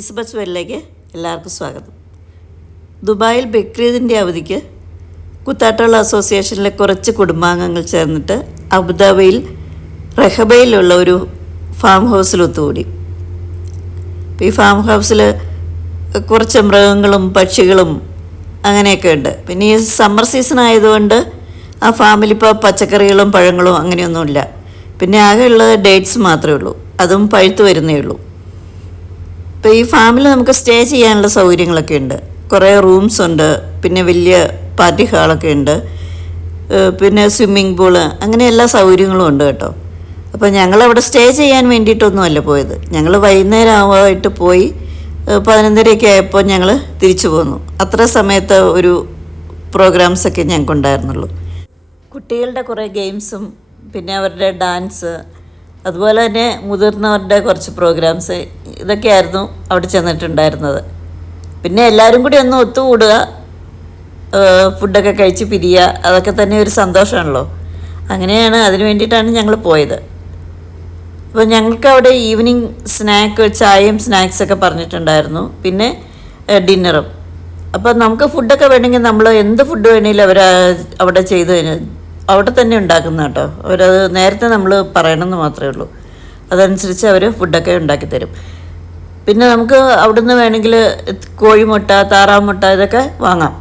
ലിസബത്ത് വെല്ലിലേക്ക് എല്ലാവർക്കും സ്വാഗതം. ദുബായിൽ ബക്രീദിൻ്റെ അവധിക്ക് കുത്താട്ടുള്ള അസോസിയേഷനിലെ കുറച്ച് കുടുംബാംഗങ്ങൾ ചേർന്നിട്ട് അബുദാബിയിൽ റഹബയിലുള്ള ഒരു ഫാം ഹൗസിൽ ഒത്തുകൂടി. ഈ ഫാം ഹൗസിൽ കുറച്ച് മൃഗങ്ങളും പക്ഷികളും അങ്ങനെയൊക്കെ ഉണ്ട്. പിന്നെ ഈ സമ്മർ സീസൺ ആയതുകൊണ്ട് ആ ഫാമിലിപ്പോൾ പച്ചക്കറികളും പഴങ്ങളും അങ്ങനെയൊന്നുമില്ല. പിന്നെ ആകെ ഉള്ളത് ഡേറ്റ്സ് മാത്രമേ ഉള്ളൂ, അതും പഴുത്ത് വരുന്നേ ഉള്ളൂ. ഇപ്പോൾ ഈ ഫാമിൽ നമുക്ക് സ്റ്റേ ചെയ്യാനുള്ള സൗകര്യങ്ങളൊക്കെ ഉണ്ട്. കുറേ റൂംസ് ഉണ്ട്, പിന്നെ വലിയ പാർട്ടി ഹാളൊക്കെ ഉണ്ട്, പിന്നെ സ്വിമ്മിംഗ് പൂള്, അങ്ങനെ എല്ലാ സൗകര്യങ്ങളും ഉണ്ട് കേട്ടോ. അപ്പോൾ ഞങ്ങളവിടെ സ്റ്റേ ചെയ്യാൻ വേണ്ടിയിട്ടൊന്നുമല്ല പോയത്. ഞങ്ങൾ വൈകുന്നേരം ആവായിട്ട് പോയി 11:30 ആയപ്പോൾ ഞങ്ങൾ തിരിച്ചു പോന്നു. അത്ര സമയത്ത് ഒരു പ്രോഗ്രാംസൊക്കെ ഞങ്ങൾക്കുണ്ടായിരുന്നുള്ളൂ. കുട്ടികളുടെ കുറേ ഗെയിംസും പിന്നെ അവരുടെ ഡാൻസ്, അതുപോലെ തന്നെ മുതിർന്നവരുടെ കുറച്ച് പ്രോഗ്രാംസ്, ഇതൊക്കെയായിരുന്നു അവിടെ ചെന്നിട്ടുണ്ടായിരുന്നത്. പിന്നെ എല്ലാവരും കൂടി ഒന്ന് ഒത്തുകൂടുക, ഫുഡൊക്കെ കഴിച്ച് പിരിയുക, അതൊക്കെ തന്നെ ഒരു സന്തോഷമാണല്ലോ. അങ്ങനെയാണ്, അതിന് വേണ്ടിയിട്ടാണ് ഞങ്ങൾ പോയത്. അപ്പോൾ ഞങ്ങൾക്ക് അവിടെ ഈവനിങ് ചായയും സ്നാക്സൊക്കെ പറഞ്ഞിട്ടുണ്ടായിരുന്നു, പിന്നെ ഡിന്നറും. അപ്പോൾ നമുക്ക് ഫുഡൊക്കെ വേണമെങ്കിൽ നമ്മൾ എന്ത് ഫുഡ് വേണമെങ്കിലും അവർ അവിടെ ചെയ്ത് അവിടെ തന്നെ ഉണ്ടാക്കുന്ന കേട്ടോ. അവരത് നേരത്തെ നമ്മൾ പറയണമെന്ന് മാത്രമേ ഉള്ളൂ. അതനുസരിച്ച് അവർ ഫുഡൊക്കെ ഉണ്ടാക്കി തരും. പിന്നെ നമുക്ക് അവിടുന്ന് വേണമെങ്കിൽ കോഴിമുട്ട, താറാവ് മുട്ട ഇതൊക്കെ വാങ്ങാം.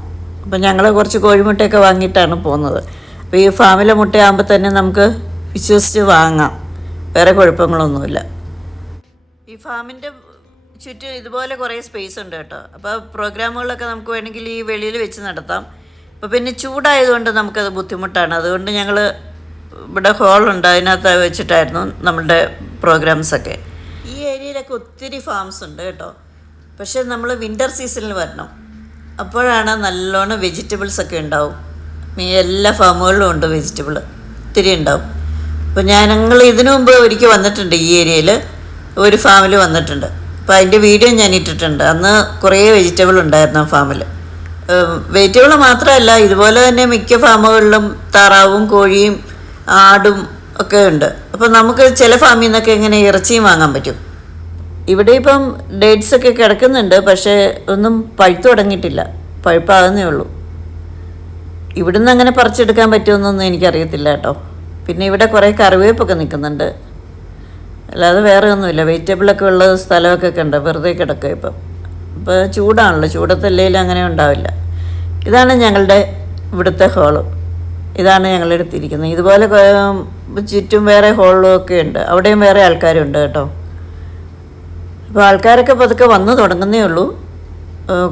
അപ്പം ഞങ്ങൾ കുറച്ച് കോഴിമുട്ടയൊക്കെ വാങ്ങിയിട്ടാണ് പോകുന്നത്. അപ്പോൾ ഈ ഫാമിലെ മുട്ടയാകുമ്പോൾ തന്നെ നമുക്ക് വിശ്വസിച്ച് വാങ്ങാം, വേറെ കുഴപ്പങ്ങളൊന്നുമില്ല. ഈ ഫാമിൻ്റെ ചുറ്റും ഇതുപോലെ കുറേ സ്പേസ് ഉണ്ട് കേട്ടോ. അപ്പോൾ പ്രോഗ്രാമുകളൊക്കെ നമുക്ക് വേണമെങ്കിൽ ഈ വെളിയിൽ വെച്ച് നടത്താം. അപ്പോൾ പിന്നെ ചൂടായതുകൊണ്ട് നമുക്കത് ബുദ്ധിമുട്ടാണ്. അതുകൊണ്ട് ഞങ്ങൾ ഇവിടെ ഹോളുണ്ട്, അതിനകത്ത് വെച്ചിട്ടായിരുന്നു നമ്മളുടെ പ്രോഗ്രാംസൊക്കെ. ഈ ഏരിയയിലൊക്കെ ഒത്തിരി ഫാംസ് ഉണ്ട് കേട്ടോ. പക്ഷേ നമ്മൾ വിൻ്റർ സീസണിൽ വരണം, അപ്പോഴാണ് നല്ലോണം വെജിറ്റബിൾസൊക്കെ ഉണ്ടാവും. എല്ലാ ഫാമുകളിലും ഉണ്ട് വെജിറ്റബിൾ, ഒത്തിരി ഉണ്ടാവും. അപ്പോൾ ഞങ്ങൾ ഇതിനു മുമ്പ് ഒരിക്കൽ വന്നിട്ടുണ്ട്, ഈ ഏരിയയിൽ ഒരു ഫാമിൽ വന്നിട്ടുണ്ട്. അപ്പോൾ അതിൻ്റെ വീഡിയോ ഞാൻ ഇട്ടിട്ടുണ്ട്. അന്ന് കുറേ വെജിറ്റബിൾ ഉണ്ടായിരുന്നു ആ ഫാമിൽ. വെജിറ്റബിൾ മാത്രമല്ല, ഇതുപോലെ തന്നെ മിക്ക ഫാമുകളിലും താറാവും കോഴിയും ആടും ഒക്കെ ഉണ്ട്. അപ്പോൾ നമുക്ക് ചില ഫാമിൽ നിന്നൊക്കെ ഇങ്ങനെ ഇറച്ചിയും വാങ്ങാൻ പറ്റും. ഇവിടെ ഇപ്പം ഡേറ്റ്സ് ഒക്കെ കിടക്കുന്നുണ്ട്, പക്ഷേ ഒന്നും പഴുത്തു തുടങ്ങിയിട്ടില്ല, പഴുപ്പാകുന്നേ ഉള്ളൂ. ഇവിടുന്ന് അങ്ങനെ പറിച്ചെടുക്കാൻ പറ്റുമെന്നൊന്നും എനിക്കറിയത്തില്ല കേട്ടോ. പിന്നെ ഇവിടെ കുറേ കറിവേപ്പൊക്കെ നിൽക്കുന്നുണ്ട്, അല്ലാതെ വേറെ ഒന്നുമില്ല. വെജിറ്റബിളൊക്കെ ഉള്ള സ്ഥലമൊക്കെ ഉണ്ട്, വെറുതെ കിടക്കുക ഇപ്പം. ഇപ്പോൾ ചൂടാണല്ലോ, ചൂടത്തല്ലേലും അങ്ങനെ ഉണ്ടാവില്ല. ഇതാണ് ഞങ്ങളുടെ ഇവിടുത്തെ ഹോള്, ഇതാണ് ഞങ്ങളെടുത്തിരിക്കുന്നത്. ഇതുപോലെ ചുറ്റും വേറെ ഹോളും ഒക്കെ ഉണ്ട്, അവിടെയും വേറെ ആൾക്കാരുണ്ട് കേട്ടോ. അപ്പോൾ ആൾക്കാരൊക്കെ പതുക്കെ വന്നു തുടങ്ങുന്നേ ഉള്ളൂ,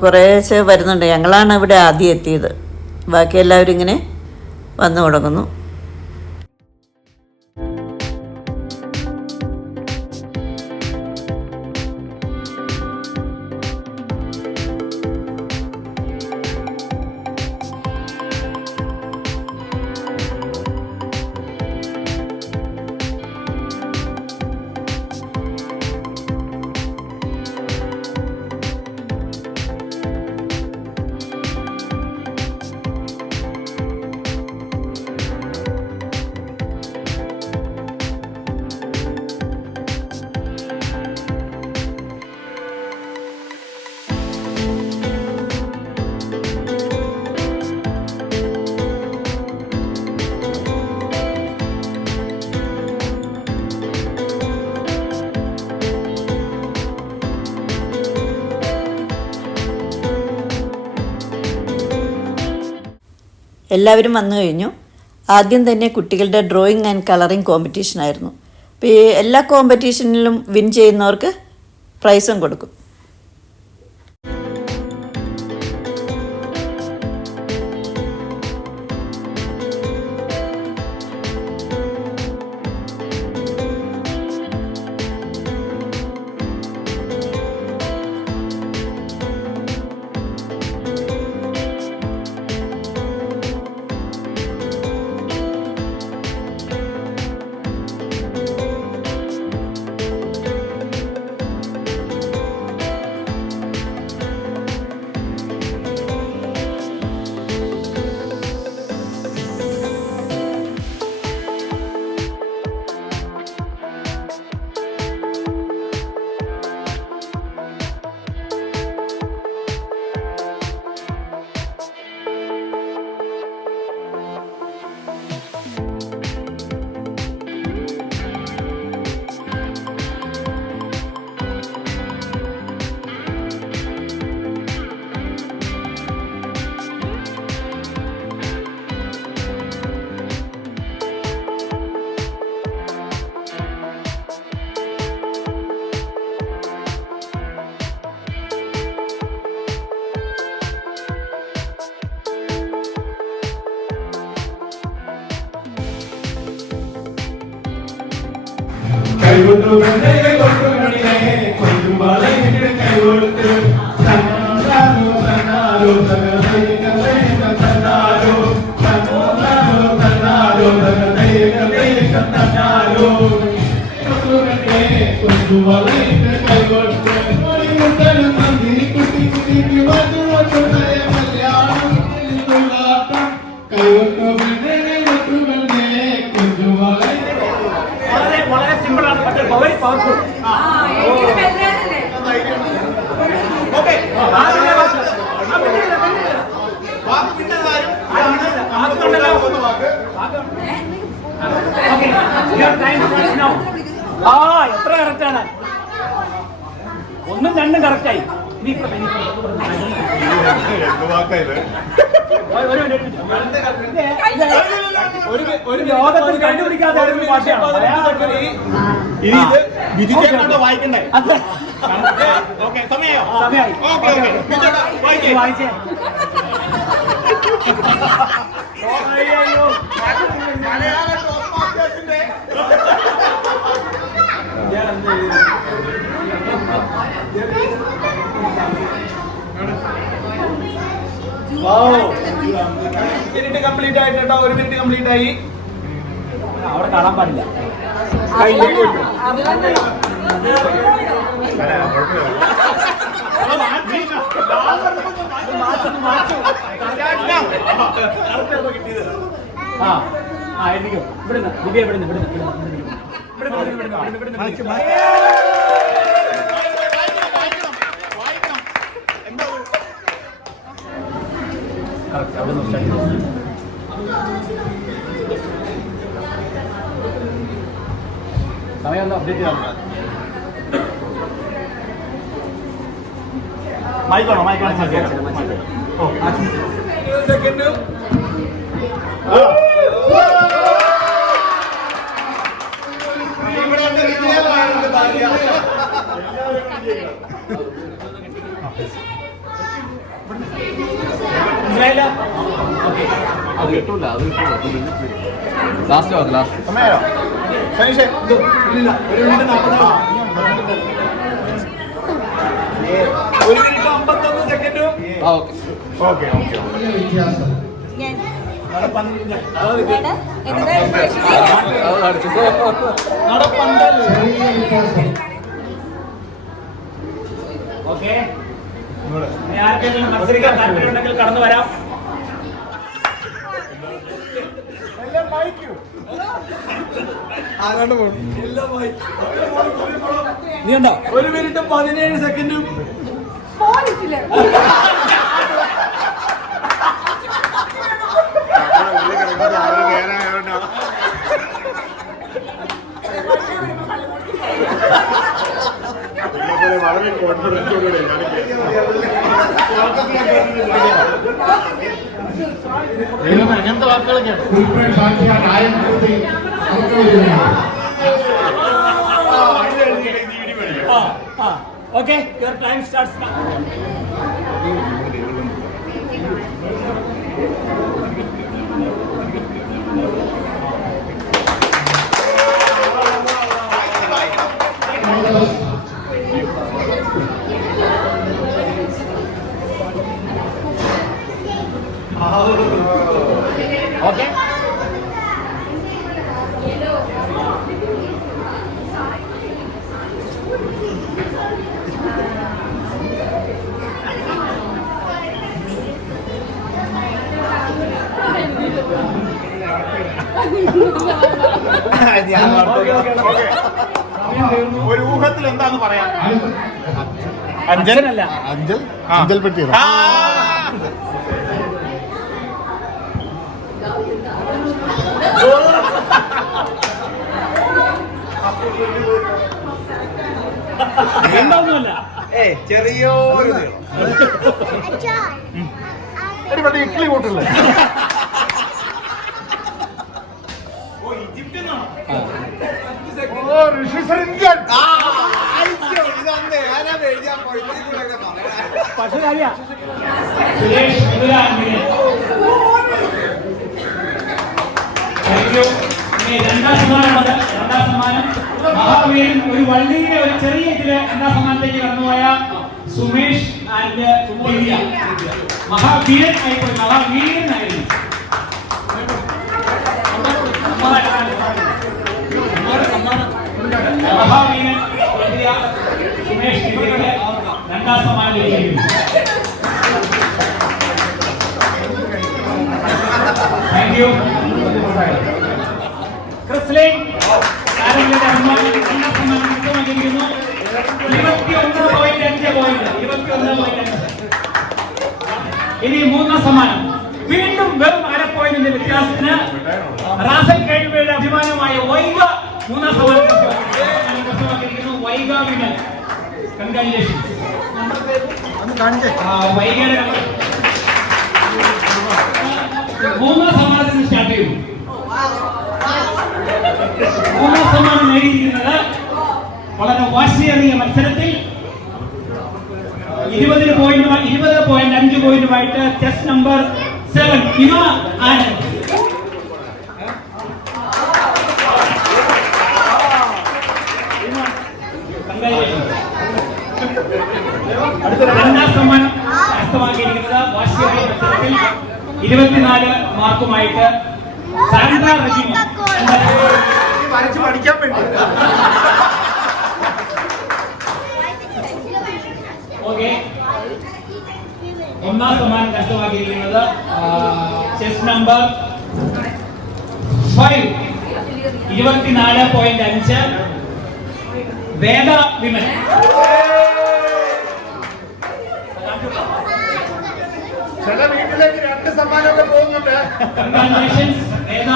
കുറേശ്ശെ വരുന്നുണ്ട്. ഞങ്ങളാണ് ഇവിടെ ആദ്യം എത്തിയത്, ബാക്കി എല്ലാവരും ഇങ്ങനെ വന്നു തുടങ്ങുന്നു. എല്ലാവരും വന്നു കഴിഞ്ഞു. ആദ്യം തന്നെ കുട്ടികളുടെ ഡ്രോയിങ് ആൻഡ് കളറിങ് കോമ്പറ്റീഷനായിരുന്നു. അപ്പോൾ ഈ എല്ലാ കോമ്പറ്റീഷനിലും വിൻ ചെയ്യുന്നവർക്ക് പ്രൈസും കൊടുക്കും. വളരെ സിമ്പിൾ ആണ്, പക്ഷേ വളരെ പവർഫുൾ. എത്ര കറക്റ്റാണ്? ഒന്നും രണ്ടും കറക്റ്റായി. ഒരു ലോകത്തിൽ കണ്ടുപിടിക്കാത്ത ഭാഷയാണ്. വായിക്കണ്ടേ? സമയമായി. വായിച്ചേ. മിനിറ്റ് കംപ്ലീറ്റ് ആയിട്ടോ? 1 മിനിറ്റ് കംപ്ലീറ്റ് ആയി. അവിടെ കാണാൻ പാടില്ല. ആയിരിക്കും. ഇവിടുന്ന് ദിവ്യ ഇവിടുന്ന് സമയം ഒന്ന് അപ്ഡേറ്റ് ചെയ്യാം. മൈക്കാണോ? സെക്കൻഡ്. അത് കിട്ടൂല. ലാസ്റ്റ് സമയോ? സനീഷേ, 1 മിനിറ്റ് 40. 1 മിനിറ്റ് 51 സെക്കൻഡും. ഓക്കെ. ഓക്കെ, ആർക്കെങ്കിലും മത്സരിക്കാൻ താല്പര്യമുണ്ടെങ്കിൽ കടന്നു വരാം. നീ ഉണ്ടോ? 1 മിനിറ്റ് 17 സെക്കൻഡും. വളരെ കോൺഫിഡൻസോടെ അങ്ങനത്തെ വാക്കുകളൊക്കെയാണ്. Okay, your time starts now. Okay, ഒരു ഊഹത്തിൽ എന്താന്ന് പറയാം. അഞ്ചലല്ല, അഞ്ചൽ പെട്ടി. എന്താന്നല്ല, ചെറിയൊരു ഇഡ്ലി കൂട്ടില്ലേ? പക്ഷെ കാര്യ രണ്ടാം സമ്മാനം മഹാവീരൻ ഒരു വള്ളിയുടെ ഒരു ചെറിയ ഇതില് രണ്ടാം സമ്മാനത്തേക്ക് കടന്നുപോയ സുമേഷ് ആൻഡ് ദിവ്യ. മഹാവീരൻ ആയിപ്പോയി, മഹാവീരനായിരുന്നു. മഹാവീരൻ ദിവ്യ സുമേഷ് ദിവ്യയുടെ രണ്ടാം സമ്മാനം ലഭിക്കുന്നു. Thank you. ക്രിസ്ലിംഗ് താരങ്ങളുടെ സമ്മാനം രണ്ടാം സമ്മാനം വ്യക്തമാക്കിയിരിക്കുന്നു. 21.5 പോയിന്റ്. ഇനി മൂന്നാം സമ്മാനം വീണ്ടും വെറും അര പോയിന്റിന്റെ വ്യത്യാസത്തിന് റാസൽ കഴിവയുടെ അഭിമാനമായ വൈഗ മൂന്നാം സമ്മാനം വ്യക്തമാക്കിയിരിക്കുന്നു. വൈഗ വിനൽ. കൺഗ്രാജുലേഷൻ. വൈഗയുടെ മൂന്നാം സമ്മാനത്തിന് സ്റ്റാർട്ട് ചെയ്തു. മൂന്നാം സമ്മാനം നേടിയിരിക്കുന്നത് വളരെ വാശിയേറിയ മത്സരത്തിൽ 20.5 പോയിന്റുമായിട്ട് ചെസ് നമ്പർ 7 ഹിമ ആനന്ദ്. രണ്ടാം സമ്മാനം കരസ്ഥമാക്കിയിരിക്കുന്നത് വാശിയേറിയ മത്സരത്തിൽ 24 മാർക്കുമായിട്ട് സാൻഡ്ര റജിമ. പഠിക്കാൻ വേണ്ടി ഓക്കെ. ഒന്നാം സമ്മാനം കരസ്ഥമാക്കിയിരിക്കുന്നത് ചെസ് നമ്പർ 5 24.5 വേദ വിമൻ. ചില വീട്ടിലേക്ക് 2 സമ്മാനമൊക്കെ പോകുന്നുണ്ട്. കൺഗ്രാജുലേഷൻസ് വേദ.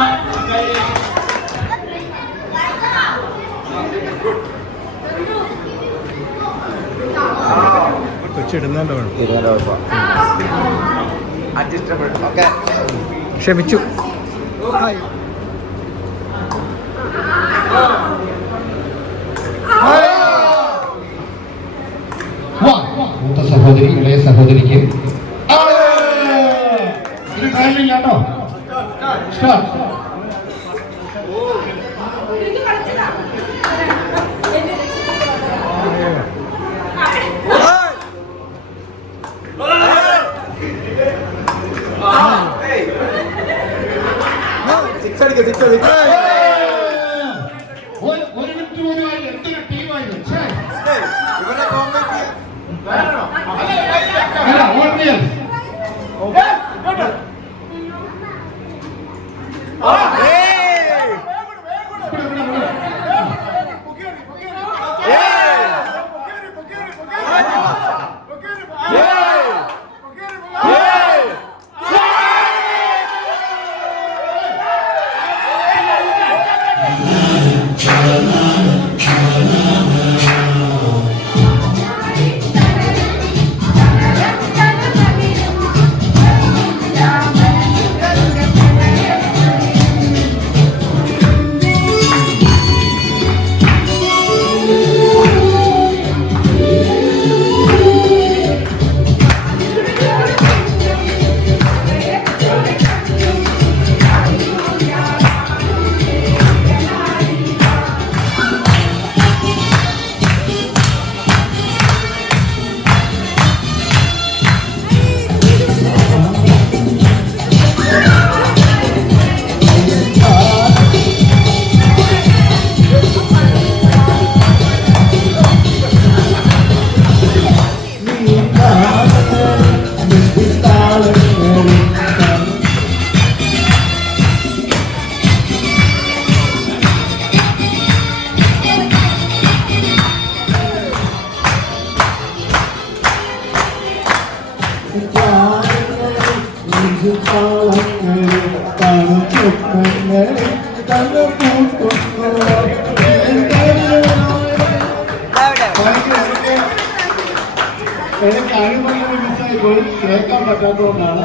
കൊച്ചിടുന്നതിന്റെ ക്ഷമിച്ചു. മൂത്ത സഹോദരി ഇളയ സഹോദരിക്ക് ഒരു കാര്യമില്ല കേട്ടോ. ഒരു മിനിറ്റ് പോലും എന്തൊരു ടീമായിരുന്നു. എനിക്ക് അഴിമതി മിസ്സായി പോയി കേൾക്കാൻ പറ്റാത്തതുകൊണ്ടാണ്.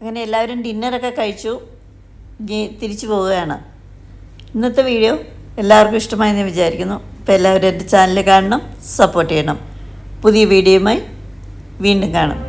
അങ്ങനെ എല്ലാവരും ഡിന്നറൊക്കെ കഴിച്ചു. ഇനി തിരിച്ചു പോവുകയാണ്. ഇന്നത്തെ വീഡിയോ എല്ലാവർക്കും ഇഷ്ടമായെന്ന് വിചാരിക്കുന്നു. അപ്പോൾ എല്ലാവരും എൻ്റെ ചാനൽ കാണണം, സപ്പോർട്ട് ചെയ്യണം. പുതിയ വീഡിയോയുമായി വീണ്ടും കാണാം.